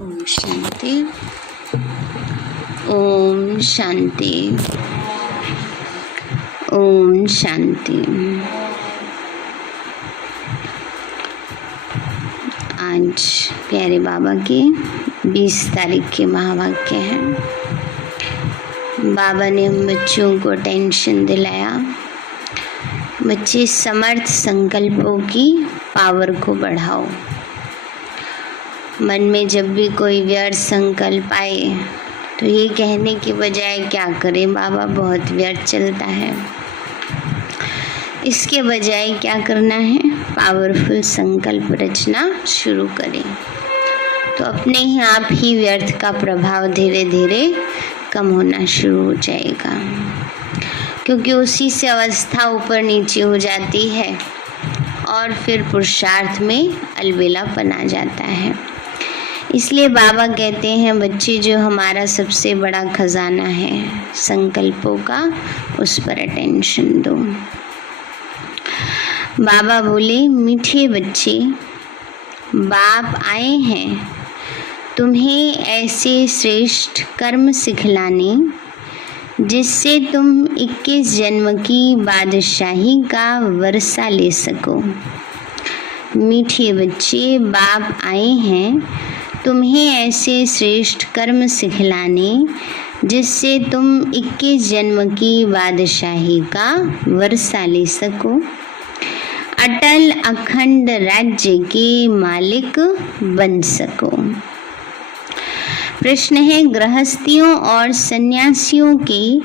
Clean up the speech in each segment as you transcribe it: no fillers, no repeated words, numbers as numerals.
ओम शांति। ओम शांति। ओम शांति। आज प्यारे बाबा के 20 तारीख के महावाक्य हैं। बाबा ने हम बच्चों को टेंशन दिलाया, बच्चे समर्थ संकल्पों की पावर को बढ़ाओ। मन में जब भी कोई व्यर्थ संकल्प आए तो ये कहने की बजाय क्या करें बाबा, बहुत व्यर्थ चलता है, इसके बजाय क्या करना है, पावरफुल संकल्प रचना शुरू करें तो अपने ही आप ही व्यर्थ का प्रभाव धीरे धीरे कम होना शुरू हो जाएगा, क्योंकि उसी से अवस्था ऊपर नीचे हो जाती है और फिर पुरुषार्थ में अलबेलापन आ जाता है। इसलिए बाबा कहते हैं बच्चे जो हमारा सबसे बड़ा खजाना है संकल्पों का, उस पर अटेंशन दो। बाबा बोले, मीठे बच्चे, बाप आए हैं तुम्हें ऐसे श्रेष्ठ कर्म सिखलाने जिससे तुम 21 जन्म की बादशाही का वर्षा ले सको। मीठे बच्चे, बाप आए हैं तुम्हें ऐसे श्रेष्ठ कर्म सिखलाने जिससे तुम 21 जन्म की बादशाही का वर्षा ले सको, अटल अखंड राज्य के मालिक बन सको। प्रश्न है, गृहस्थियों और सन्यासियों के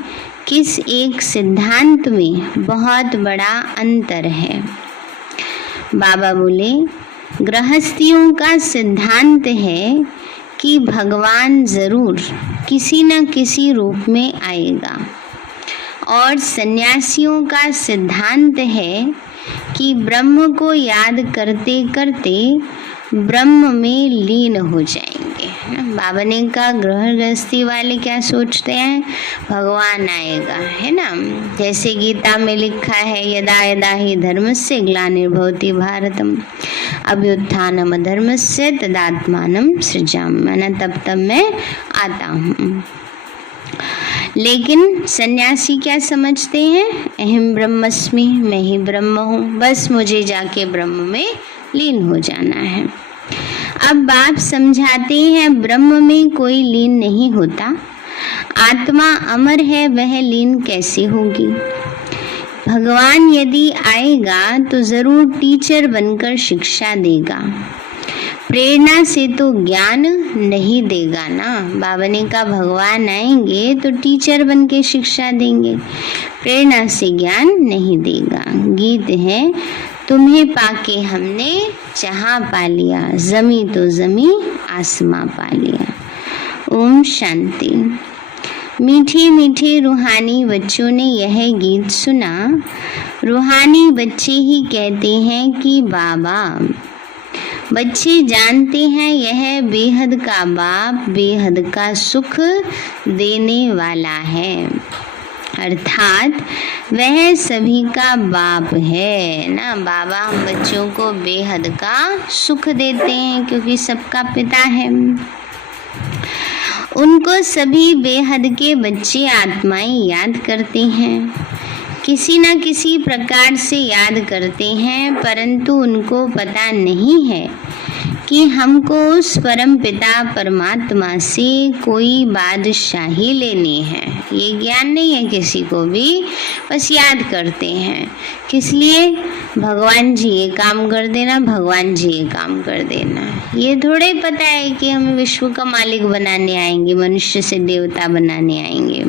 किस एक सिद्धांत में बहुत बड़ा अंतर है? बाबा बोले, गृहस्थियों का सिद्धांत है कि भगवान जरूर किसी न किसी रूप में आएगा, और सन्यासियों का सिद्धांत है कि ब्रह्म को याद करते करते ब्रह्म में लीन हो जाएंगे। बाबा ने कहा गृहस्थी वाले क्या सोचते हैं, भगवान आएगा, है ना। जैसे गीता में लिखा है, यदा यदा ही धर्मस्य ग्लानिर्भवति भारतम अभ्युत्थानम अधर्मस्य तदात्मानं सृजाम्यहम्, मैं तब तब मैं आता हूँ। लेकिन सन्यासी क्या समझते हैं, अहम ब्रह्मस्मि, मैं ही ब्रह्म हूँ, बस मुझे जाके ब्रह्म में लीन हो जाना है। अब बाप समझाते हैं ब्रह्म में कोई लीन नहीं होता, आत्मा अमर है, वह लीन कैसे होगी। भगवान यदि आएगा तो जरूर टीचर बनकर शिक्षा देगा, प्रेरणा से तो ज्ञान नहीं देगा ना। बाबा ने कहा भगवान आएंगे तो टीचर बन के शिक्षा देंगे, प्रेरणा से ज्ञान नहीं देगा। गीत है, तुम्हें पाके हमने जहाँ पा लिया, जमी तो जमी आसमां पा लिया। ओम शांति। मीठे मीठे रूहानी बच्चों ने यह गीत सुना। रूहानी बच्चे ही कहते हैं कि बाबा, बच्चे जानते हैं यह बेहद का बाप बेहद का सुख देने वाला है, अर्थात वह सभी का बाप है ना। बाबा हम बच्चों को बेहद का सुख देते हैं क्योंकि सबका पिता है। उनको सभी बेहद के बच्चे आत्माएं याद करते हैं, किसी न किसी प्रकार से याद करते हैं, परंतु उनको पता नहीं है कि हमको उस परम पिता परमात्मा से कोई बादशाही लेनी है। ये ज्ञान नहीं है किसी को भी, बस याद करते हैं। किस लिए, भगवान जी ये काम कर देना, भगवान जी ये काम कर देना। ये थोड़े पता है कि हम विश्व का मालिक बनाने आएंगे, मनुष्य से देवता बनाने आएंगे।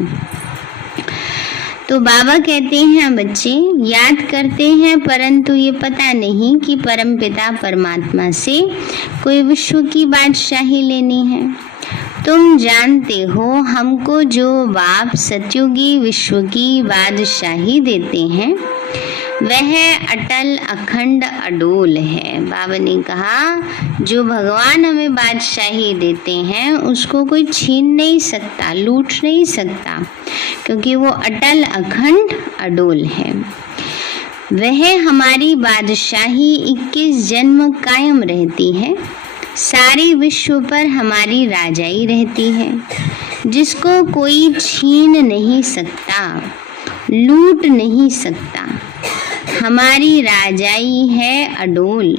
तो बाबा कहते हैं बच्चे याद करते हैं, परंतु ये पता नहीं कि परम पिता परमात्मा से कोई विश्व की बादशाही लेनी है। तुम जानते हो हमको जो बाप सतयुगी विश्व की बादशाही देते हैं वह अटल अखंड अडोल है। बाबा ने कहा जो भगवान हमें बादशाही देते हैं उसको कोई छीन नहीं सकता, लूट नहीं सकता, क्योंकि वो अटल अखंड अडोल है। वह हमारी बादशाही 21 जन्म कायम रहती है सारे विश्व पर हमारी राजाई रहती है, जिसको कोई छीन नहीं सकता, लूट नहीं सकता। हमारी राजाई है अडोल,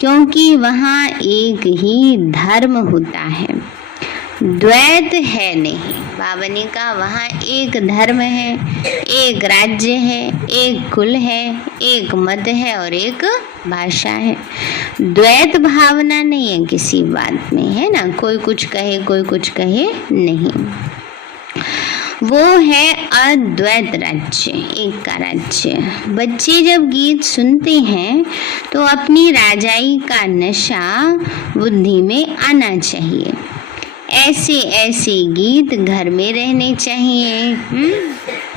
क्योंकि वहाँ एक ही धर्म होता है, द्वैत है नहीं। बाबा ने कहा वहाँ एक धर्म है, एक राज्य है, एक कुल है, एक मत है और एक भाषा है। द्वैत भावना नहीं है किसी बात में, है ना। कोई कुछ कहे कोई कुछ कहे नहीं। वो है अद्वैत राज्य, एक का राज्य। बच्चे जब गीत सुनते हैं तो अपनी राजाई का नशा बुद्धि में आना चाहिए। ऐसे ऐसे गीत घर में रहने चाहिए।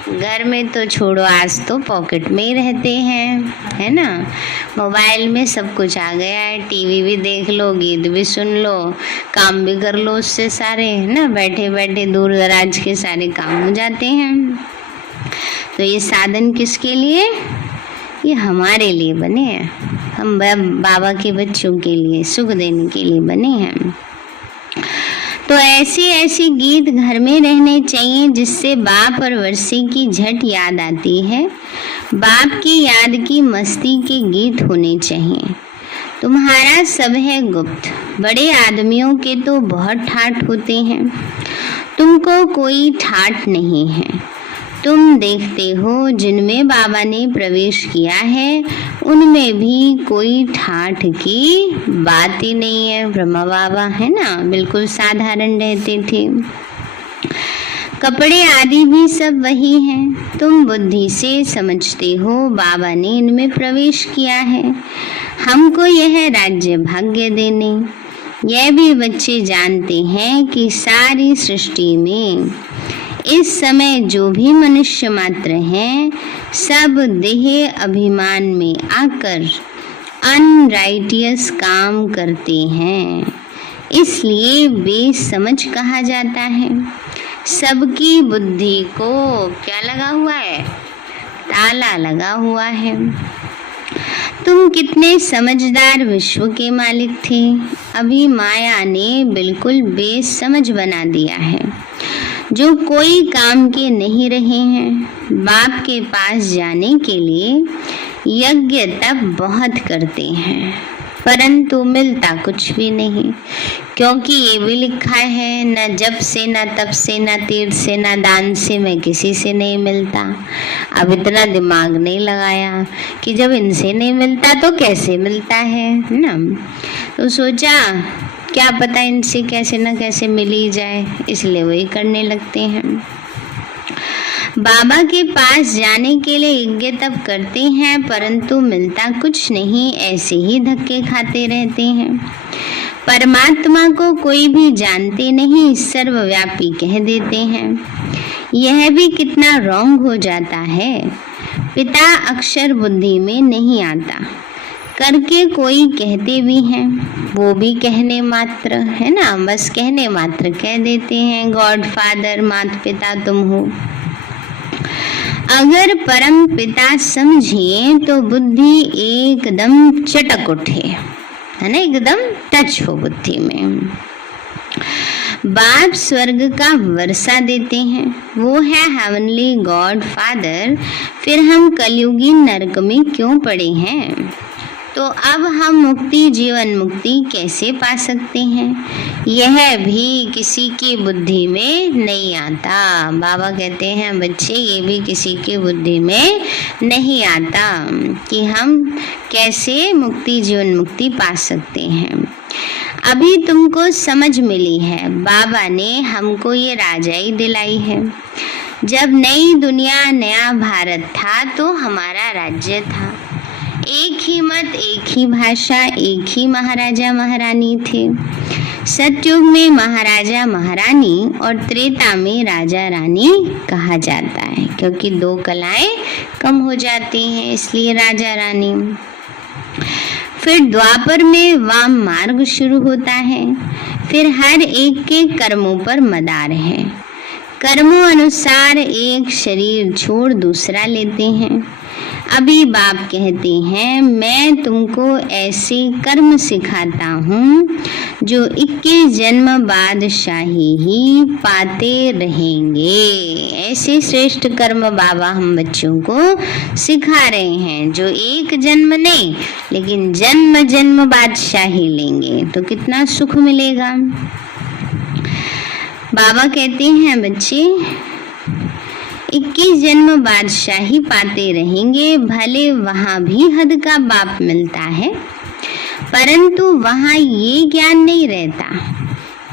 घर में तो छोड़ो, आज तो पॉकेट में ही रहते हैं, है ना। मोबाइल में सब कुछ आ गया है, टीवी भी देख लो, गीत भी सुन लो, काम भी कर लो उससे सारे, है ना। बैठे बैठे दूर दराज के सारे काम हो जाते हैं। तो ये साधन किसके लिए? ये हमारे लिए बने हैं, हम बाबा के बच्चों के लिए, सुख देने के लिए बने हैं। तो ऐसे ऐसे गीत घर में रहने चाहिए जिससे बाप और वर्षे की झट याद आती है। बाप की याद की मस्ती के गीत होने चाहिए। तुम्हारा सब है गुप्त, बड़े आदमियों के तो बहुत ठाठ होते हैं, तुमको कोई ठाठ नहीं है। तुम देखते हो जिनमें बाबा ने प्रवेश किया है उनमें भी कोई ठाठ की बात ही नहीं है। ब्रह्मा बाबा, है ना, बिल्कुल साधारण रहते थे। कपड़े आदि भी सब वही हैं। तुम बुद्धि से समझते हो बाबा ने इनमें प्रवेश किया है, हमको यह राज्य भाग्य देने। यह भी बच्चे जानते हैं कि सारी सृष्टि में इस समय जो भी मनुष्य मात्र हैं, सब देह अभिमान में आकर अनराइटियस काम करते हैं, इसलिए बेसमझ कहा जाता है। सबकी बुद्धि को क्या लगा हुआ है? ताला लगा हुआ है। तुम कितने समझदार विश्व के मालिक थे, अभी माया ने बिल्कुल बेसमझ बना दिया है। जो कोई काम के नहीं रहे हैं, बाप के पास जाने के लिए यज्ञ तप बहुत करते हैं, परंतु मिलता कुछ भी नहीं। क्योंकि ये भी लिखा है, न जप से, न तप से, न तीर्थ से, न दान से मैं किसी से नहीं मिलता। अब इतना दिमाग नहीं लगाया कि जब इनसे नहीं मिलता तो कैसे मिलता है ना। तो सोचा क्या पता इनसे कैसे न कैसे मिल ही जाए, इसलिए वही करने लगते हैं। बाबा के पास जाने के लिए यज्ञ तप करते हैं, परंतु मिलता कुछ नहीं, ऐसे ही धक्के खाते रहते हैं। परमात्मा को कोई भी जानते नहीं, सर्वव्यापी कह देते हैं। यह भी कितना रॉन्ग हो जाता है। पिता अक्षर बुद्धि में नहीं आता, करके कोई कहते भी हैं, वो भी कहने मात्र, है ना, बस कहने मात्र कह देते हैं। गॉड फादर, माता पिता तुम हो। अगर परम पिता समझिए तो बुद्धि एकदम चटक उठे, है ना, एकदम टच हो बुद्धि में। बाप स्वर्ग का वर्षा देते हैं, वो है हेवनली गॉड फादर। फिर हम कलयुगी नरक में क्यों पड़े हैं? तो अब हम मुक्ति, जीवन मुक्ति कैसे पा सकते हैं? यह भी किसी की बुद्धि में नहीं आता। बाबा कहते हैं बच्चे, ये भी किसी की बुद्धि में नहीं आता कि हम कैसे मुक्ति, जीवन मुक्ति पा सकते हैं। अभी तुमको समझ मिली है, बाबा ने हमको ये राजाई दिलाई है। जब नई दुनिया, नया भारत था तो हमारा राज्य था। एक ही मत, एक ही भाषा, एक ही महाराजा महारानी थे। सतयुग में महाराजा महारानी और त्रेता में राजा रानी कहा जाता है, क्योंकि दो कलाएं कम हो जाती हैं, इसलिए राजा रानी। फिर द्वापर में वाम मार्ग शुरू होता है। फिर हर एक के कर्मों पर मदार है। कर्मों अनुसार एक शरीर छोड़ दूसरा लेते हैं। अभी बाप कहते हैं मैं तुमको ऐसे कर्म सिखाता हूँ जो 21 जन्म बादशाही ही पाते रहेंगे। ऐसे श्रेष्ठ कर्म बाबा हम बच्चों को सिखा रहे हैं जो एक जन्म नहीं लेकिन जन्म जन्म बादशाही लेंगे तो कितना सुख मिलेगा। बाबा कहते हैं बच्चे 21 जन्म बादशाही पाते रहेंगे, भले वहाँ भी हद का बाप मिलता है परंतु वहाँ ये ज्ञान नहीं रहता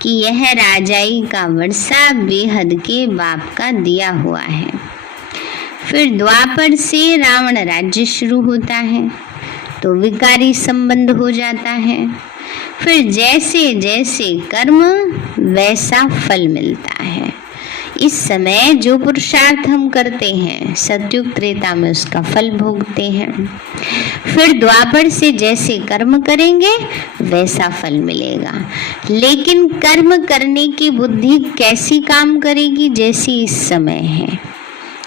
कि यह राजाई का वर्षा बेहद के बाप का दिया हुआ है। फिर द्वापर से रावण राज्य शुरू होता है तो विकारी संबंध हो जाता है। फिर जैसे जैसे कर्म वैसा फल मिलता है। इस समय जो पुरुषार्थ हम करते हैं सतयुग त्रेता में उसका फल भोगते हैं। फिर द्वापर से जैसे कर्म करेंगे वैसा फल मिलेगा। लेकिन कर्म करने की बुद्धि कैसी काम करेगी? जैसी इस समय है।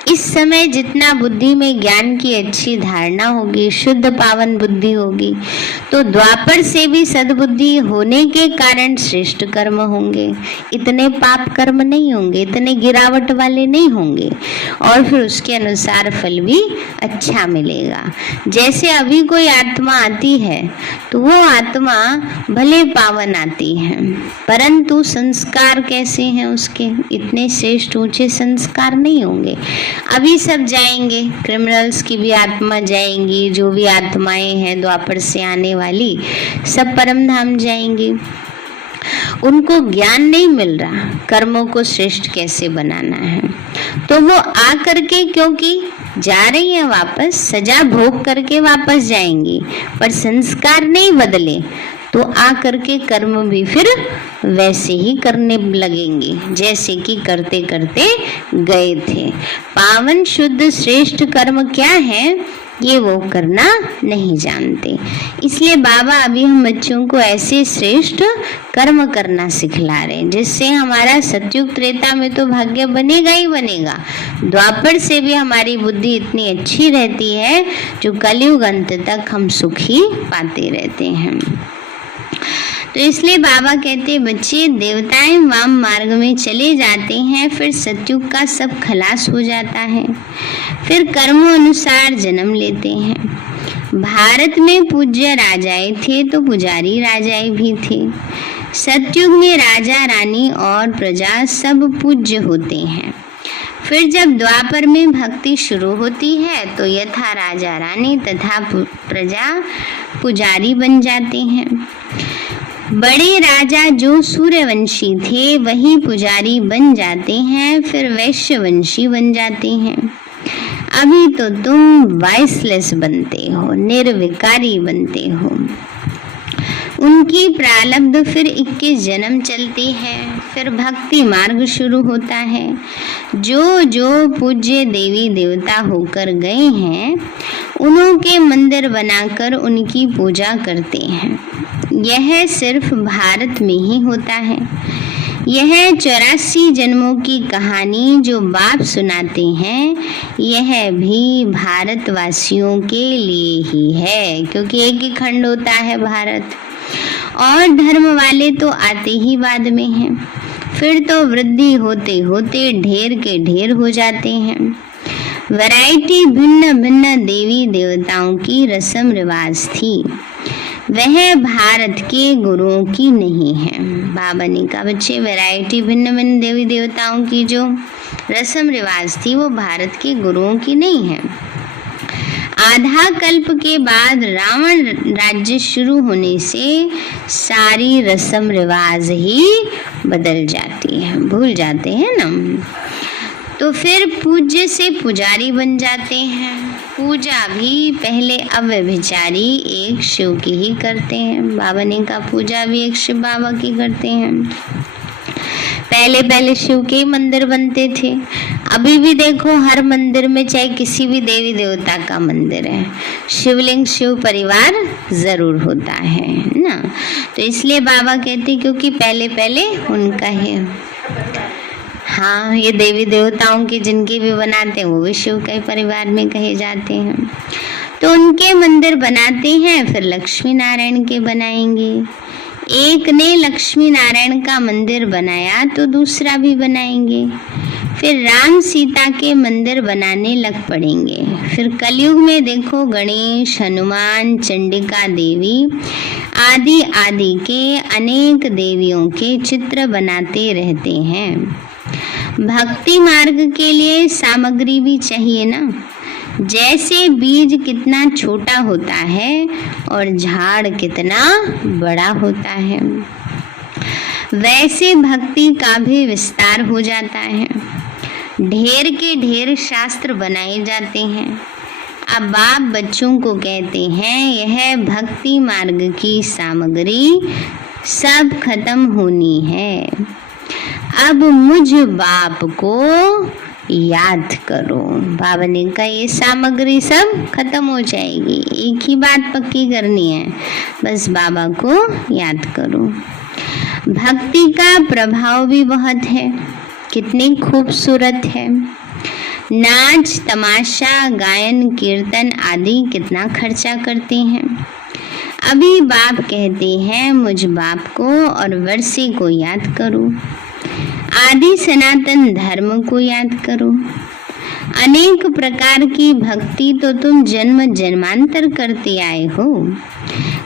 इस समय जितना बुद्धि में ज्ञान की अच्छी धारणा होगी, शुद्ध पावन बुद्धि होगी, तो द्वापर से भी सद्बुद्धि होने के कारण श्रेष्ठ कर्म होंगे। इतने पाप कर्म नहीं होंगे, इतने गिरावट वाले नहीं होंगे और फिर उसके अनुसार फल भी अच्छा मिलेगा। जैसे अभी कोई आत्मा आती है तो वो आत्मा भले पावन आती है परंतु संस्कार कैसे हैं उसके? इतने श्रेष्ठ ऊंचे संस्कार नहीं होंगे। अभी सब जाएंगे, क्रिमिनल्स की भी आत्मा जाएंगी, जो भी आत्माएं हैं द्वापर से आने वाली सब परम धाम जाएंगी। उनको ज्ञान नहीं मिल रहा कर्मों को श्रेष्ठ कैसे बनाना है, तो वो आ करके क्योंकि जा रही है वापस, सजा भोग करके वापस जाएंगी पर संस्कार नहीं बदले तो आ करके कर्म भी फिर वैसे ही करने लगेंगे जैसे कि करते करते गए थे। पावन शुद्ध श्रेष्ठ कर्म क्या है ये वो करना नहीं जानते। इसलिए बाबा अभी हम बच्चों को ऐसे श्रेष्ठ कर्म करना सिखला रहे हैं जिससे हमारा सतयुग त्रेता में तो भाग्य बनेगा ही बनेगा, द्वापर से भी हमारी बुद्धि इतनी अच्छी रहती है जो कलयुग अंत तक हम सुख ही पाते रहते हैं। तो इसलिए बाबा कहते हैं बच्चे देवताएं वाम मार्ग में चले जाते हैं, फिर सतयुग का सब खलास हो जाता है, फिर कर्मों अनुसार जन्म लेते हैं। भारत में पूज्य राजाएं थे तो पुजारी राजाएं भी थे। सतयुग में राजा रानी और प्रजा सब पूज्य होते हैं। फिर जब द्वापर में भक्ति शुरू होती है तो यथा राजा रानी तथा प्रजा पुजारी बन जाते हैं। बड़े राजा जो सूर्यवंशी थे वही पुजारी बन जाते हैं, फिर वैश्यवंशी बन जाते हैं। अभी तो तुम वाइसलेस बनते हो, निर्विकारी बनते हो। उनकी प्रारब्ध फिर 21 जन्म चलती है, फिर भक्ति मार्ग शुरू होता है। जो जो पूज्य देवी देवता होकर गए हैं उन्हों के मंदिर बनाकर उनकी पूजा करते हैं। यह सिर्फ भारत में ही होता है। यह 84 जन्मों की कहानी जो बाप सुनाते हैं यह भी भारतवासियों के लिए ही है, क्योंकि एक ही खंड होता है भारत, और धर्म वाले तो आते ही बाद में हैं। फिर तो वृद्धि होते होते ढेर के ढेर हो जाते हैं। वैरायटी भिन्न भिन्न देवी देवताओं की रस्म रिवाज थी, वह भारत के गुरुओं की नहीं है। बाबा ने कहा बच्चे वैरायटी भिन्न भिन्न देवी देवताओं की जो रस्म रिवाज थी वो भारत के गुरुओं की नहीं है। आधा कल्प के बाद रावण राज्य शुरू होने से सारी रस्म रिवाज ही बदल जाती है, भूल जाते हैं ना। तो फिर पूज्य से पुजारी बन जाते हैं। पूजा भी पहले अव्यभिचारी एक शिव की ही करते हैं। बाबा ने कहा पूजा भी एक शिव बाबा की करते हैं। पहले पहले शिव के मंदिर बनते थे। अभी भी देखो हर मंदिर में चाहे किसी भी देवी देवता का मंदिर है, शिवलिंग शिव परिवार जरूर होता है ना। तो इसलिए बाबा कहते क्योंकि पहले पहले उनका है। हाँ, ये देवी देवताओं के जिनके भी बनाते हैं वो भी शिव के परिवार में कहे जाते हैं। तो उनके मंदिर बनाते हैं, फिर लक्ष्मी नारायण के बनाएंगे। एक ने लक्ष्मी नारायण का मंदिर बनाया तो दूसरा भी बनाएंगे। फिर राम सीता के मंदिर बनाने लग पड़ेंगे। फिर कलयुग में देखो गणेश, हनुमान, चंडिका देवी आदि आदि के अनेक देवियों के चित्र बनाते रहते हैं। भक्ति मार्ग के लिए सामग्री भी चाहिए ना। जैसे बीज कितना छोटा होता है और झाड़ कितना बड़ा होता है, वैसे भक्ति का भी विस्तार हो जाता है। ढेर के ढेर शास्त्र बनाए जाते हैं। अब बाप बच्चों को कहते हैं यह भक्ति मार्ग की सामग्री सब खत्म होनी है। अब मुझ बाप को याद करो। बाबा ने कहा ये सामग्री सब खत्म हो जाएगी, एक ही बात पक्की करनी है, बस बाबा को याद करो। भक्ति का प्रभाव भी बहुत है, कितनी खूबसूरत है। नाच, तमाशा, गायन, कीर्तन आदि कितना खर्चा करते हैं। अभी बाप कहते हैं मुझ बाप को और वर्षे को याद करो, आदि सनातन धर्म को याद करो। अनेक प्रकार की भक्ति तो तुम जन्म जन्मांतर करते आए हो।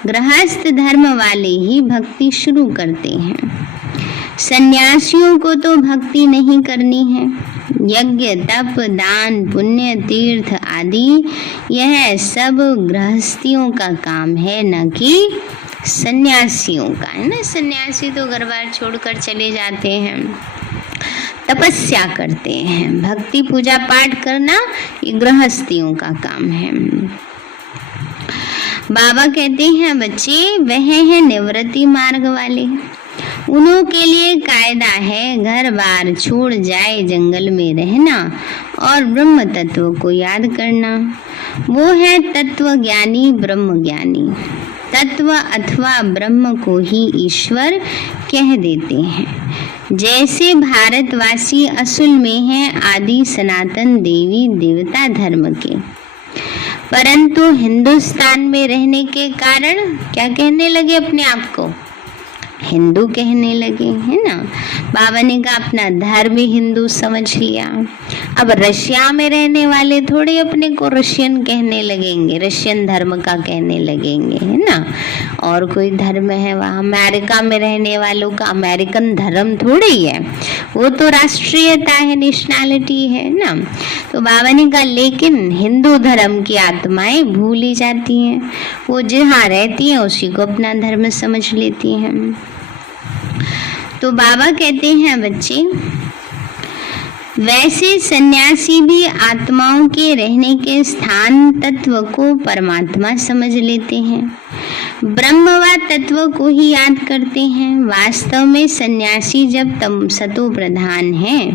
गृहस्थ धर्म वाले ही भक्ति शुरू करते हैं, सन्यासियों को तो भक्ति नहीं करनी है। यज्ञ, तप, दान, पुण्य, तीर्थ आदि यह सब गृहस्थियों का काम है, न कि सन्यासियों का, है ना। सन्यासी तो घर बार छोड़कर चले जाते हैं, तपस्या करते हैं। भक्ति पूजा पाठ करना ये गृहस्थियों का काम है। बाबा कहते हैं बच्चे वह है निवृत्ति मार्ग वाले, उन्हों के लिए कायदा है घर बार छोड़ जाए जंगल में रहना और ब्रह्म तत्व को याद करना। वो है तत्व ज्ञानी, ब्रह्म ज्ञानी। तत्व अथवा ब्रह्म को ही ईश्वर कह देते हैं। जैसे भारतवासी असल में हैं आदि सनातन देवी देवता धर्म के, परंतु हिंदुस्तान में रहने के कारण क्या कहने लगे अपने आप को? हिंदू कहने लगे, है ना। बाबा ने कहा अपना धर्म ही हिंदू समझ लिया। अब रशिया में रहने वाले थोड़े अपने को रशियन कहने लगेंगे, रशियन धर्म का कहने लगेंगे, है ना। और कोई धर्म है वहाँ। अमेरिका में रहने वालों का अमेरिकन धर्म थोड़े ही है, वो तो राष्ट्रीयता है, नेशनैलिटी है ना। तो बाबा ने कहा लेकिन हिंदू धर्म की आत्माएं भूली जाती हैं, वो जहाँ रहती हैं उसी को अपना धर्म समझ लेती हैं। तो बाबा कहते हैं बच्चे वैसे सन्यासी भी आत्माओं के रहने के स्थान तत्व को परमात्मा समझ लेते हैं, ब्रह्म व तत्व को ही याद करते हैं। वास्तव में सन्यासी जब तम सतो प्रधान है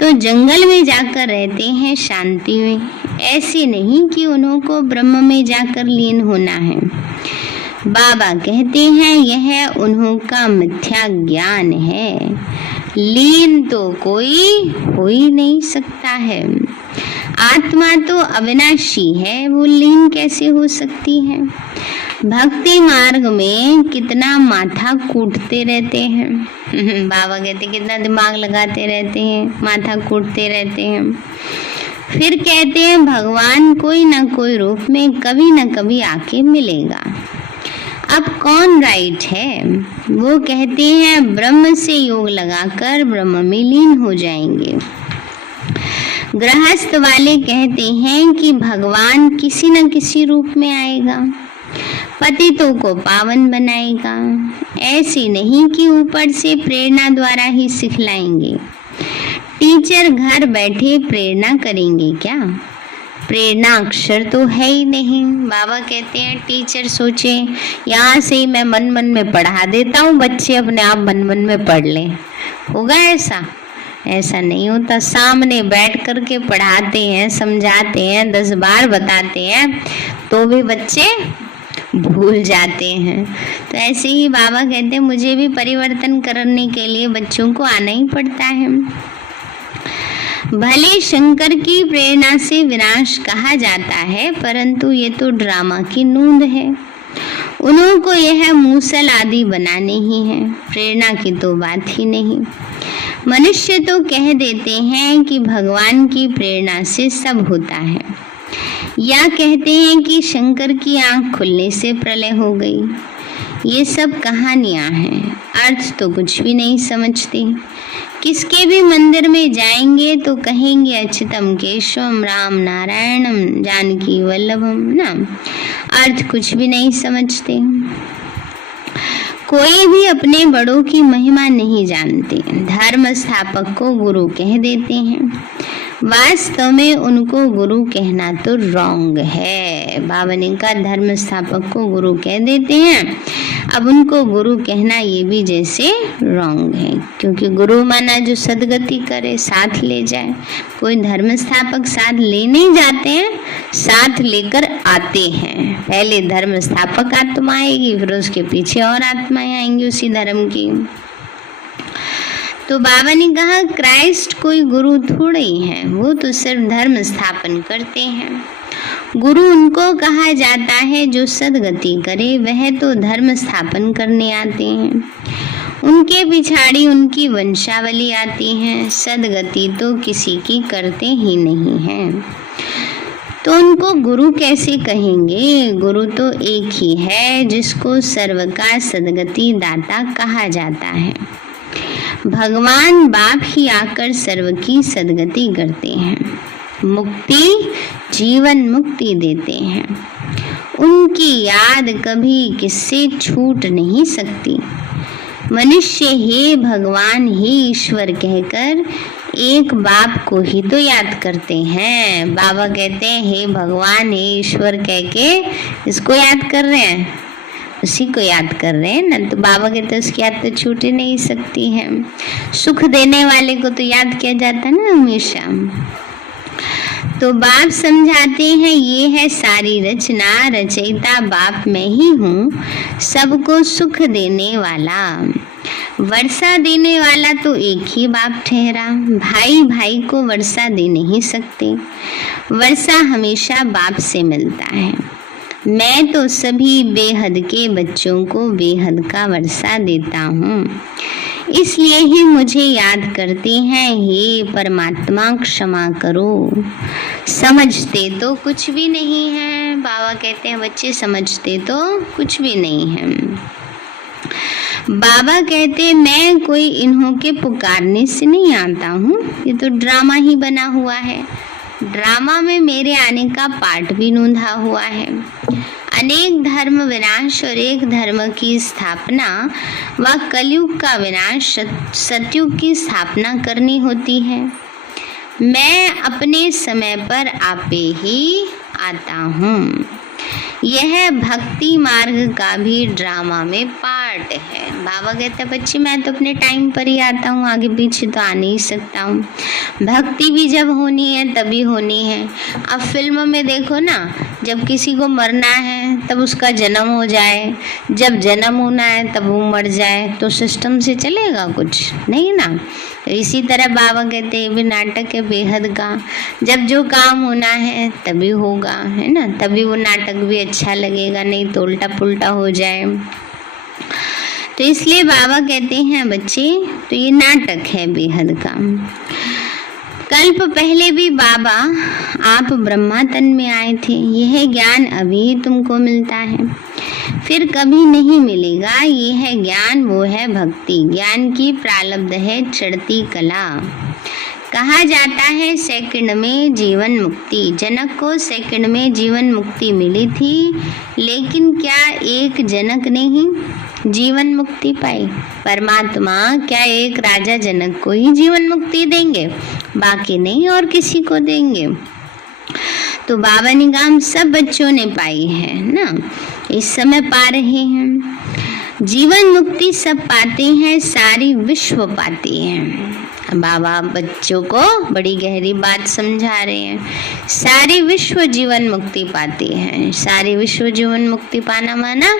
तो जंगल में जाकर रहते हैं शांति में, ऐसे नहीं कि उन्हों को ब्रह्म में जाकर लीन होना है। बाबा कहते हैं यह उन्हों का मिथ्या ज्ञान है, लीन तो कोई हो ही नहीं सकता है। आत्मा तो अविनाशी है, वो लीन कैसे हो सकती है। भक्ति मार्ग में कितना माथा कूटते रहते हैं बाबा कहते कितना दिमाग लगाते रहते हैं, माथा कूटते रहते हैं। फिर कहते हैं भगवान कोई ना कोई रूप में कभी ना कभी आके मिलेगा। अब कौन राइट है? वो कहते हैं ब्रह्म से योग लगाकर ब्रह्म में लीन हो जाएंगे। गृहस्थ वाले कहते हैं कि भगवान किसी न किसी रूप में आएगा, पतितों को पावन बनाएगा। ऐसे नहीं कि ऊपर से प्रेरणा द्वारा ही सिखलाएंगे। टीचर घर बैठे प्रेरणा करेंगे क्या? प्रेरणा अक्षर तो है ही नहीं। बाबा कहते हैं टीचर सोचे यहाँ से ही मैं मन मन में पढ़ा देता हूँ, बच्चे अपने आप मन मन में पढ़ लें। होगा ऐसा? ऐसा नहीं होता। सामने बैठ कर के पढ़ाते हैं, समझाते हैं, 10 बार बताते हैं तो भी बच्चे भूल जाते हैं। तो ऐसे ही बाबा कहते हैं मुझे भी परिवर्तन करने के लिए बच्चों को आना ही पड़ता है। भले शंकर की प्रेरणा से विनाश कहा जाता है, परंतु ये तो ड्रामा की नूंद है। उन्हों को यह मूसल आदि बनाने ही है, प्रेरणा की तो बात ही नहीं। मनुष्य तो कह देते हैं कि भगवान की प्रेरणा से सब होता है, या कहते हैं कि शंकर की आंख खुलने से प्रलय हो गई। ये सब कहानियां हैं, अर्थ तो कुछ भी नहीं समझते। किसके भी मंदिर में जाएंगे तो कहेंगे अच्युतम केशवम राम नारायणम जानकी वल्लभम ना, अर्थ कुछ भी नहीं समझते। कोई भी अपने बड़ों की महिमा नहीं जानते, धर्म स्थापक को गुरु कह देते हैं। वास्तव में उनको गुरु कहना तो रॉन्ग है। बाबा ने कहा धर्म स्थापक को गुरु कह देते हैं, अब उनको गुरु कहना ये भी जैसे रॉन्ग है, क्योंकि गुरु माना जो सदगति करे, साथ ले जाए। कोई धर्म स्थापक साथ ले नहीं जाते हैं, साथ लेकर आते हैं। पहले धर्म स्थापक आत्मा आएगी, फिर उसके पीछे और आत्माएं आएंगी उसी धर्म की। तो बाबा ने कहा क्राइस्ट कोई गुरु थोड़े ही है, वो तो सिर्फ धर्म स्थापन करते हैं। गुरु उनको कहा जाता है जो सदगति करे, वह तो धर्म स्थापन करने आते हैं। उनके पिछाड़ी उनकी वंशावली आती है, सदगति तो किसी की करते ही नहीं हैं। तो उनको गुरु कैसे कहेंगे? गुरु तो एक ही है जिसको सर्व का सदगति दाता कहा जाता है। भगवान बाप ही आकर सर्व की सदगति करते हैं, मुक्ति जीवन मुक्ति देते हैं। उनकी याद कभी किससे छूट नहीं सकती। मनुष्य हे भगवान हे ईश्वर कहकर एक बाप को ही तो याद करते हैं। बाबा कहते हैं हे भगवान हे ईश्वर कह के इसको याद कर रहे हैं, उसी को याद कर रहे हैं ना। तो बाबा कहते हैं उसकी याद तो छूट ही नहीं सकती है। सुख देने वाले को तो याद किया जाता है ना हमेशा। तो बाप समझाते हैं ये है सारी रचना, रचयिता बाप मैं ही हूँ, सबको सुख देने वाला। वर्षा देने वाला तो एक ही बाप ठहरा, भाई भाई को वर्षा दे नहीं सकते। वर्षा हमेशा बाप से मिलता है। मैं तो सभी बेहद के बच्चों को बेहद का वर्षा देता हूँ, इसलिए ही मुझे याद करते हैं हे परमात्मा क्षमा करो। समझते तो कुछ भी नहीं है। बाबा कहते हैं बच्चे समझते तो कुछ भी नहीं है। बाबा कहते मैं कोई इन्हों के पुकारने से नहीं आता हूँ, ये तो ड्रामा ही बना हुआ है। ड्रामा में मेरे आने का पार्ट भी नोंधा हुआ है। अनेक धर्म विनाश और एक धर्म की स्थापना व कलयुग का विनाश सतयुग की स्थापना करनी होती है। मैं अपने समय पर आपे ही आता हूँ। यह भक्ति मार्ग का भी ड्रामा में पार्ट है। बाबा कहते हैं बच्चे मैं तो अपने टाइम पर ही आता हूँ, आगे पीछे तो आ नहीं सकता हूँ। भक्ति भी जब होनी है तभी होनी है। अब फिल्म में देखो ना, जब किसी को मरना है तब उसका जन्म हो जाए, जब जन्म होना है तब वो मर जाए, तो सिस्टम से चलेगा कुछ नहीं ना। तो इसी तरह बाबा कहते हैं भी नाटक है बेहद का, जब जो काम होना है तभी होगा, है ना, तभी वो नाटक भी अच्छा लगेगा, नहीं तो उल्टा पुल्टा हो जाए। तो इसलिए बाबा कहते हैं बच्चे तो ये नाटक है बेहद का। कल्प पहले भी बाबा आप ब्रह्मा तन में आए थे, यह ज्ञान अभी तुमको मिलता है, फिर कभी नहीं मिलेगा। ये है ज्ञान, वो है भक्ति। ज्ञान की प्रारब्ध है चढ़ती कला। कहा जाता है सेकंड में जीवन मुक्ति। जनक को सेकंड में जीवन मुक्ति मिली थी, लेकिन क्या एक जनक ने ही जीवन मुक्ति पाई? परमात्मा क्या एक राजा जनक को ही जीवन मुक्ति देंगे, बाकी नहीं और किसी को देंगे? तो बाबा ने कहा हम सब बच्चों ने पाई है ना, इस समय पा रहे हैं। जीवन मुक्ति सब पाते हैं, सारी विश्व पाती है। बाबा बच्चों को बड़ी गहरी बात समझा रहे हैं। सारी विश्व जीवन मुक्ति पाती है। सारी विश्व जीवन मुक्ति पाना माना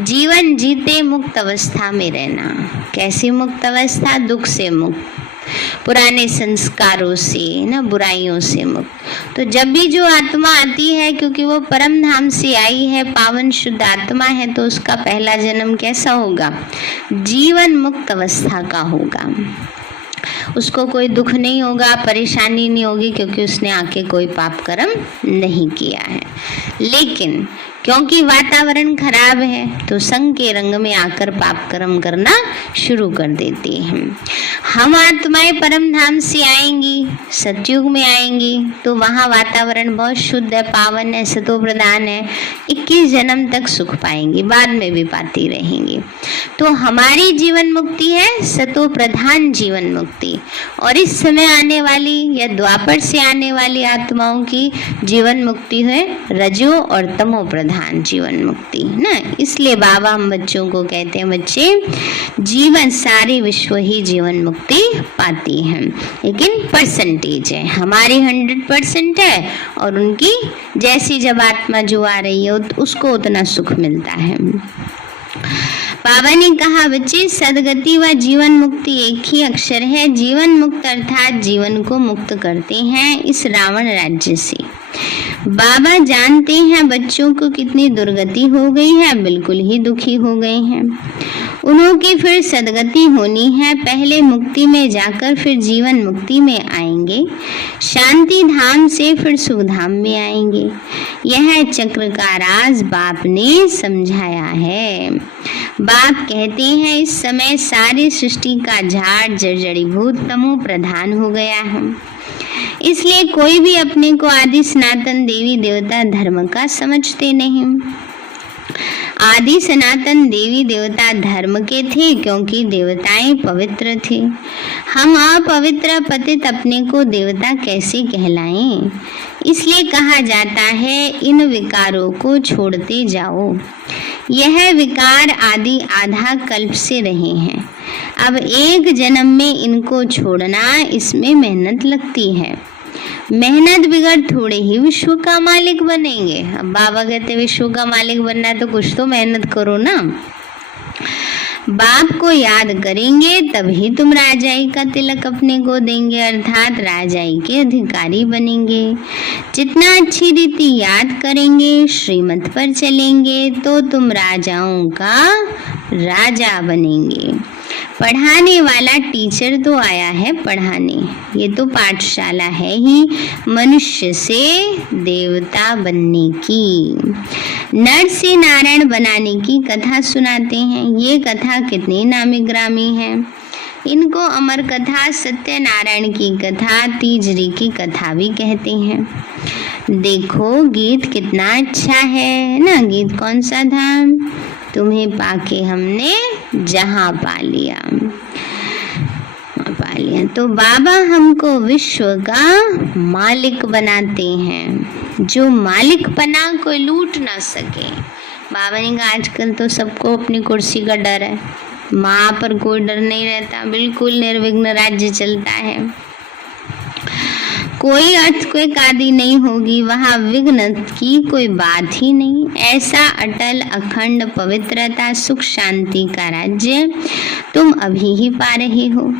जीवन जीते मुक्त अवस्था में रहना। कैसी मुक्त अवस्था? दुख से मुक्त। पुराने संस्कारों से, ना बुराइयों से मुक्त। तो जब भी जो आत्मा आती है, क्योंकि वो परम धाम से आई है, पावन शुद्ध आत्मा है, तो उसका पहला जन्म कैसा होगा? जीवन मुक्त अवस्था का होगा। उसको कोई दुख नहीं होगा, परेशानी नहीं होगी, क्योंकि उसने आके कोई पाप कर्म नहीं किया है। लेकिन क्योंकि वातावरण खराब है, तो संग के रंग में आकर पाप कर्म करना शुरू कर देते हैं। हम आत्माएं परम धाम से आएंगी, सतयुग में आएंगी, तो वहाँ वातावरण बहुत शुद्ध है, पावन है, सतो प्रधान है। 21 जन्म तक सुख पाएंगी, बाद में भी पाती रहेंगी। तो हमारी जीवन मुक्ति है सतो प्रधान जीवन मुक्ति, और इस समय आने वाली या द्वापर से आने वाली आत्माओं की जीवन मुक्ति है रजो और तमो प्रधान जीवन मुक्ति, ना। इसलिए बाबा हम बच्चों को कहते हैं, बच्चे जीवन सारे विश्व ही जीवन मुक्ति पाती हैं, लेकिन परसेंटेज है, हमारी 100% है, और उनकी जैसी जब आत्मा जो आ रही है उसको उतना सुख मिलता है। बाबा ने कहा, बच्चे सदगति व जीवन मुक्ति एक ही अक्षर है। जीवन मुक्त अर्थात जीवन को मुक्त करते हैं इस रावण राज्य से। बाबा जानते हैं बच्चों को कितनी दुर्गति हो गई है, बिल्कुल ही दुखी हो गए हैं। उन्हों की फिर सदगति होनी है, पहले मुक्ति में जाकर फिर जीवन मुक्ति में आएंगे, शांति धाम से फिर सुख धाम में आएंगे। यह चक्र का राज बाप ने समझाया है। बाप कहते हैं, इस समय सारी सृष्टि का झाड़ जर्जरीभूत तमो प्रधान हो गया है, इसलिए कोई भी अपने को आदि सनातन देवी देवता धर्म का समझते नहीं। आदि सनातन देवी देवता धर्म के थे, क्योंकि देवताएं पवित्र थे। हम अपवित्र पतित अपने को देवता कैसे कहलाएं? इसलिए कहा जाता है, इन विकारों को छोड़ते जाओ। यह विकार आदि आधा कल्प से रहे हैं, अब एक जन्म में इनको छोड़ना, इसमें मेहनत लगती है। मेहनत बिगड़ थोड़े ही विश्व का मालिक बनेंगे। अब बाबा कहते विश्व का मालिक बनना है तो कुछ तो मेहनत करो ना। बाप को याद करेंगे तभी तुम राजाई का तिलक अपने को देंगे, अर्थात राजाई के अधिकारी बनेंगे। जितना अच्छी रीति याद करेंगे, श्रीमत पर चलेंगे, तो तुम राजाओं का राजा बनेंगे। पढ़ाने वाला टीचर तो आया है पढ़ाने, ये तो पाठशाला है ही मनुष्य से देवता बनने की। नर से नारायण बनाने की कथा सुनाते हैं। ये कथा कितनी नामी ग्रामी है। इनको अमर कथा, सत्यनारायण की कथा, तीजरी की कथा भी कहते हैं। देखो गीत कितना अच्छा है ना। गीत कौन सा था? तुम्हें पाके हमने जहां पा लिया। तो बाबा हमको विश्व का मालिक बनाते हैं, जो मालिक बना कोई लूट ना सके। बाबा ने कहा आजकल तो सबको अपनी कुर्सी का डर है, माँ पर कोई डर नहीं रहता, बिल्कुल निर्विघ्न राज्य चलता है। कोई अर्थक्वेक आदि नहीं होगी, वहाँ विघ्न की कोई बात ही नहीं। ऐसा अटल अखंड पवित्रता सुख शांति का राज्य तुम अभी ही पा रहे हो।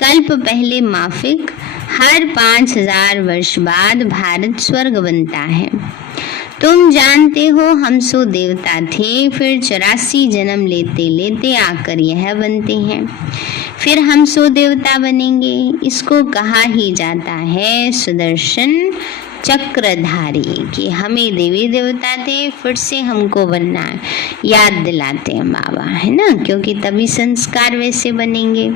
कल्प पहले माफिक, हर 5000 वर्ष बाद भारत स्वर्ग बनता है। तुम जानते हो हम सो देवता थे, फिर 84 जन्म लेते लेते आकर यह बनते हैं, फिर हम सो देवता बनेंगे। इसको कहा ही जाता है सुदर्शन चक्रधारी, कि हमें देवी देवता थे, फिर से हमको बनना है। याद दिलाते हैं बाबा, है ना, क्योंकि तभी संस्कार वैसे बनेंगे।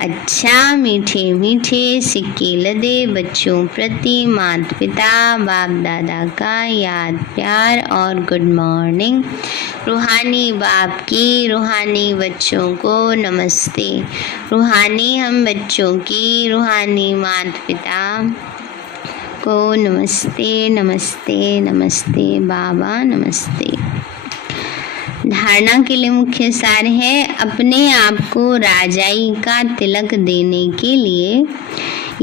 अच्छा मीठे मीठे सिक्के लदे बच्चों प्रति माता पिता बाप दादा का याद प्यार और गुड मॉर्निंग। रूहानी बाप की रूहानी बच्चों को नमस्ते। रूहानी हम बच्चों की रूहानी माता पिता को नमस्ते नमस्ते नमस्ते बाबा नमस्ते। धारणा के लिए मुख्य सार है, अपने आप को राजाई का तिलक देने के लिए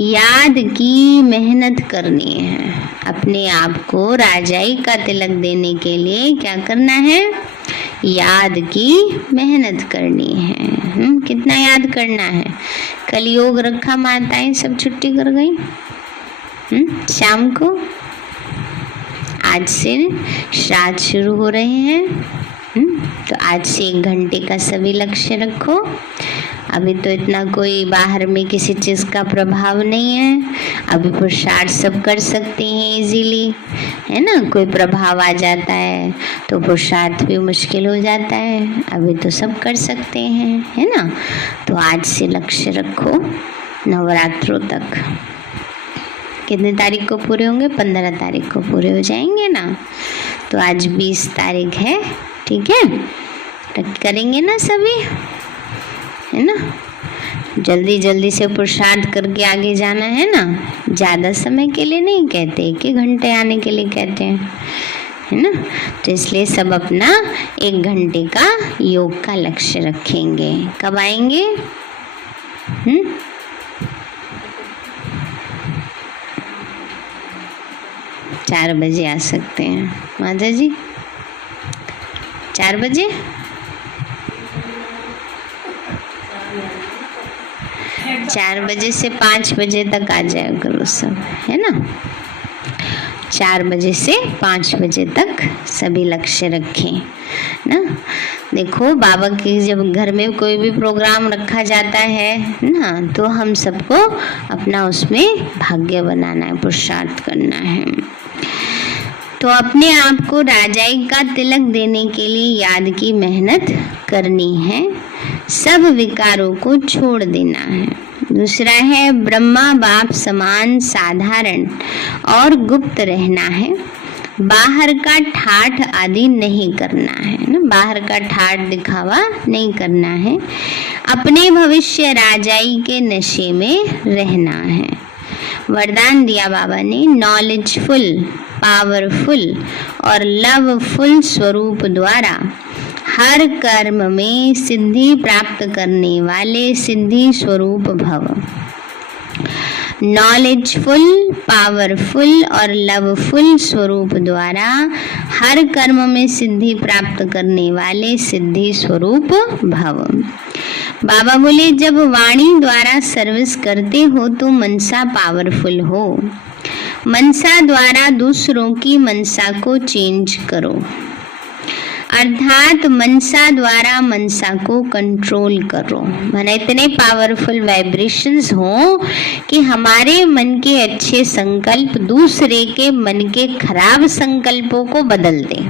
याद की मेहनत करनी है। अपने आप को राजाई का तिलक देने के लिए क्या करना है? याद की मेहनत करनी है। कितना याद करना है? कल योग रखा, माताएं सब छुट्टी कर गई शाम को। आज से श्राद्ध शुरू हो रहे हैं। तो आज से 1 घंटे का सभी लक्ष्य रखो। अभी तो इतना कोई बाहर में किसी चीज का प्रभाव नहीं है, अभी पुरुषार्थ सब कर सकते हैं इजीली, है ना। कोई प्रभाव आ जाता है तो पुरुषार्थ भी मुश्किल हो जाता है, अभी तो सब कर सकते हैं, है ना। तो आज से लक्ष्य रखो नवरात्रों तक। कितने तारीख को पूरे होंगे? 15 तारीख को पूरे हो जाएंगे ना। तो आज 20 तारीख है, ठीक है। करेंगे ना सभी, है ना। जल्दी जल्दी से पुरुषार्थ करके आगे जाना है ना। ज़्यादा समय के लिए नहीं कहते, 1 घंटे आने के लिए कहते हैं, है ना। तो इसलिए सब अपना 1 घंटे का योग का लक्ष्य रखेंगे। कब आएंगे? 4 बजे आ सकते हैं माता जी, 4 बजे। चार बजे से 5 बजे तक आ जाया करो सब, है ना। 4 बजे से 5 बजे तक सभी लक्ष्य रखें ना। देखो बाबा की जब घर में कोई भी प्रोग्राम रखा जाता है ना, तो हम सबको अपना उसमें भाग्य बनाना है, पुरुषार्थ करना है। तो अपने आप को राजाई का तिलक देने के लिए याद की मेहनत करनी है, सब विकारों को छोड़ देना है। दूसरा है ब्रह्मा बाप समान साधारण और गुप्त रहना है, बाहर का ठाठ आदि नहीं करना है ना, बाहर का ठाठ दिखावा नहीं करना है। अपने भविष्य राजाई के नशे में रहना है। वरदान दिया बाबा ने, नॉलेजफुल, पावरफुल और लवफुल स्वरूप द्वारा हर कर्म में सिद्धि प्राप्त करने वाले सिद्धि स्वरूप भव। नॉलेजफुल, पावरफुल और लवफुल स्वरूप द्वारा हर कर्म में सिद्धि प्राप्त करने वाले सिद्धि स्वरूप भव। बाबा बोले, जब वाणी द्वारा सर्विस करते हो तो मनसा पावरफुल हो, मनसा द्वारा दूसरों की मनसा को चेंज करो, अर्थात मनसा द्वारा मनसा को कंट्रोल करो। माने इतने पावरफुल वाइब्रेशंस हो कि हमारे मन के अच्छे संकल्प दूसरे के मन के खराब संकल्पों को बदल दे।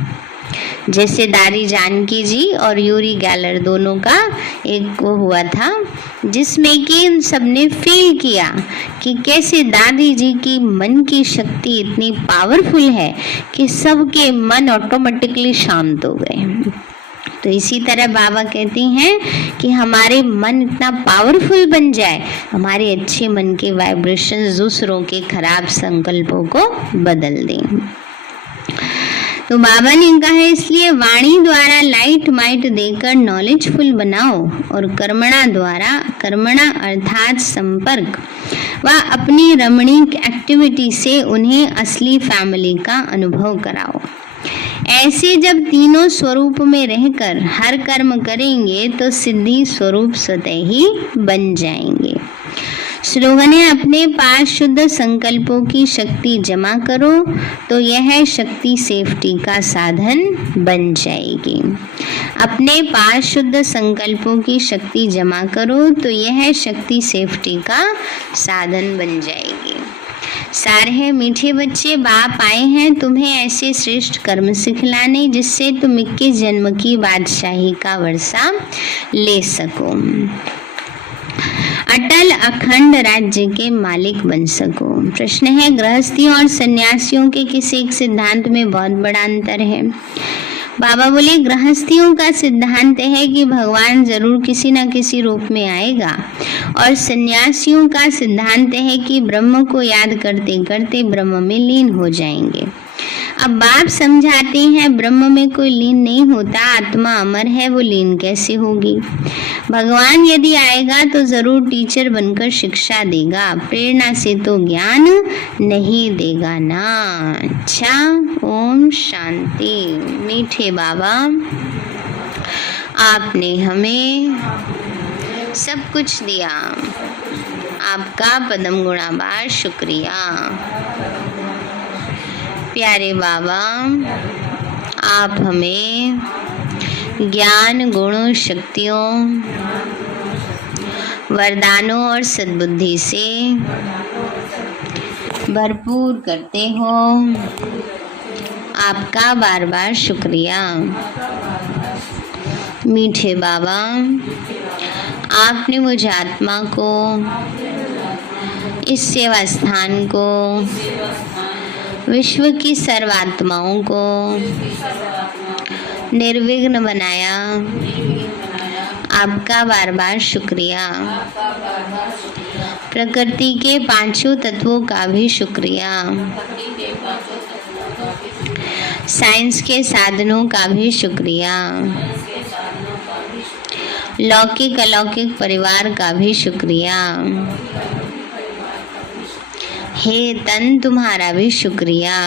जैसे दादी जानकी जी और यूरी गैलर दोनों का एक वो हुआ था, जिसमें कि इन सबने फील किया कि कैसे दादी जी की मन की शक्ति इतनी पावरफुल है कि सबके मन ऑटोमेटिकली शांत हो गए। तो इसी तरह बाबा कहते हैं कि हमारे मन इतना पावरफुल बन जाए, हमारे अच्छे मन के वाइब्रेशंस दूसरों के खराब संकल्पों को बदल दें। तो बाबा ने कहा है, इसलिए वाणी द्वारा लाइट माइट देकर नॉलेजफुल बनाओ और कर्मणा अर्थात संपर्क व अपनी रमणीक एक्टिविटी से उन्हें असली फैमिली का अनुभव कराओ। ऐसे जब तीनों स्वरूप में रहकर हर कर्म करेंगे तो सिद्धि स्वरूप स्वतः ही बन जाएंगे। स्लोगन है, अपने पास शुद्ध संकल्पों की शक्ति जमा करो तो यह शक्ति सेफ्टी का साधन बन जाएगी। अपने पास शुद्ध संकल्पों की शक्ति जमा करो तो यह शक्ति सेफ्टी का साधन बन जाएगी। सार है, मीठे बच्चे, बाप आए हैं तुम्हें ऐसे श्रेष्ठ कर्म सिखलाने जिससे तुम 21 जन्म की बादशाही का वर्षा ले सको, अटल अखंड राज्य के मालिक बन सको। प्रश्न है, गृहस्थियों और सन्यासियों के किस एक सिद्धांत में बहुत बड़ा अंतर है? बाबा बोले, गृहस्थियों का सिद्धांत है कि भगवान जरूर किसी न किसी रूप में आएगा, और सन्यासियों का सिद्धांत है कि ब्रह्म को याद करते करते ब्रह्म में लीन हो जाएंगे। अब बाप समझाते हैं, ब्रह्म में कोई लीन नहीं होता, आत्मा अमर है, वो लीन कैसे होगी? भगवान यदि आएगा तो जरूर टीचर बनकर शिक्षा देगा, प्रेरणा से तो ज्ञान नहीं देगा ना। अच्छा, ओम शांति। मीठे बाबा, आपने हमें सब कुछ दिया। आपका पदम गुणाबार शुक्रिया। प्यारे बाबा, आप हमें ज्ञान, गुणों, शक्तियों, वरदानों और सद्बुद्धि से भरपूर करते हो। आपका बार बार शुक्रिया। मीठे बाबा, आपने मुझे आत्मा को, इस सेवा स्थान को, विश्व की सर्वात्माओं को निर्विघ्न बनाया। आपका बार बार शुक्रिया। प्रकृति के पांचों तत्वों का भी शुक्रिया। साइंस के साधनों का भी शुक्रिया। लौकिक अलौकिक परिवार का भी शुक्रिया। हे तन, तुम्हारा भी शुक्रिया।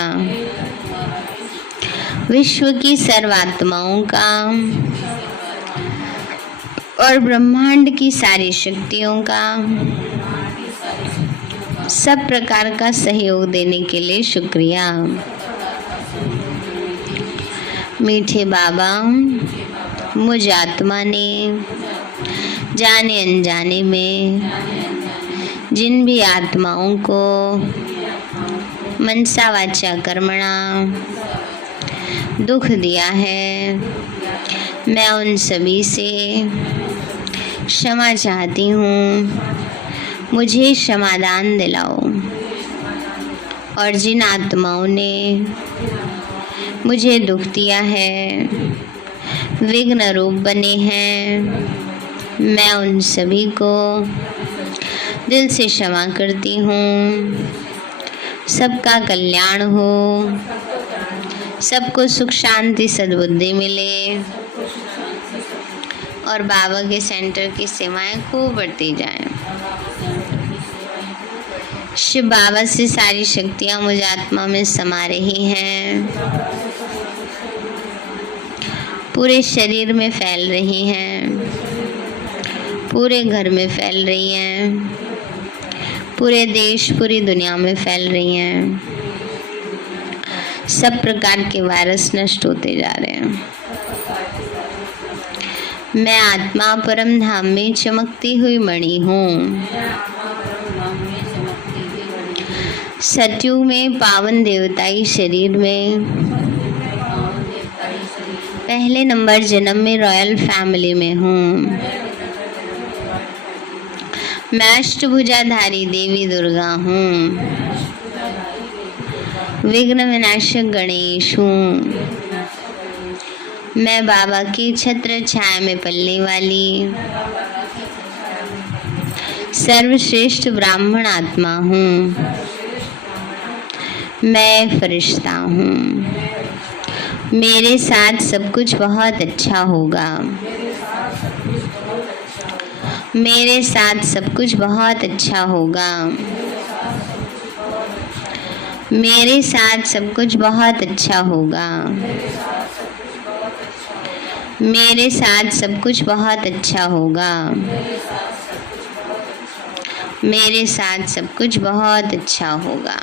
विश्व की सर्वात्माओं का और ब्रह्मांड की सारी शक्तियों का सब प्रकार का सहयोग देने के लिए शुक्रिया। मीठे बाबा, मुझ आत्मा ने जाने अनजाने में जिन भी आत्माओं को मनसा वाचा कर्मणा दुख दिया है, मैं उन सभी से क्षमा चाहती हूँ। मुझे क्षमादान दिलाओ। और जिन आत्माओं ने मुझे दुख दिया है, विघ्न रूप बने हैं, मैं उन सभी को दिल से क्षमा करती हूँ। सबका कल्याण हो, सबको सुख शांति सद्बुद्धि मिले और बाबा के सेंटर की सेवाएं खूब बढ़ती जाएं। शिव बाबा से सारी शक्तियाँ मुझ आत्मा में समा रही हैं, पूरे शरीर में फैल रही हैं, पूरे घर में फैल रही हैं, पूरे देश पूरी दुनिया में फैल रही हैं। सब प्रकार के वायरस नष्ट होते जा रहे हैं। मैं आत्मा परम धाम में चमकती हुई मणि हूँ। सतयुग में पावन देवताई शरीर में पहले नंबर जन्म में रॉयल फैमिली में हूँ। मैं अष्टभुजाधारी देवी दुर्गा हूँ। विघ्न विनाशक गणेश हूँ। मैं बाबा की छत्र छाया में पलने वाली सर्वश्रेष्ठ ब्राह्मण आत्मा हूँ। मैं फरिश्ता हूँ। मेरे साथ सब कुछ बहुत अच्छा होगा। मेरे साथ सब कुछ बहुत अच्छा होगा। मेरे साथ सब कुछ बहुत अच्छा होगा। मेरे साथ सब कुछ बहुत अच्छा होगा। मेरे साथ सब कुछ बहुत अच्छा होगा।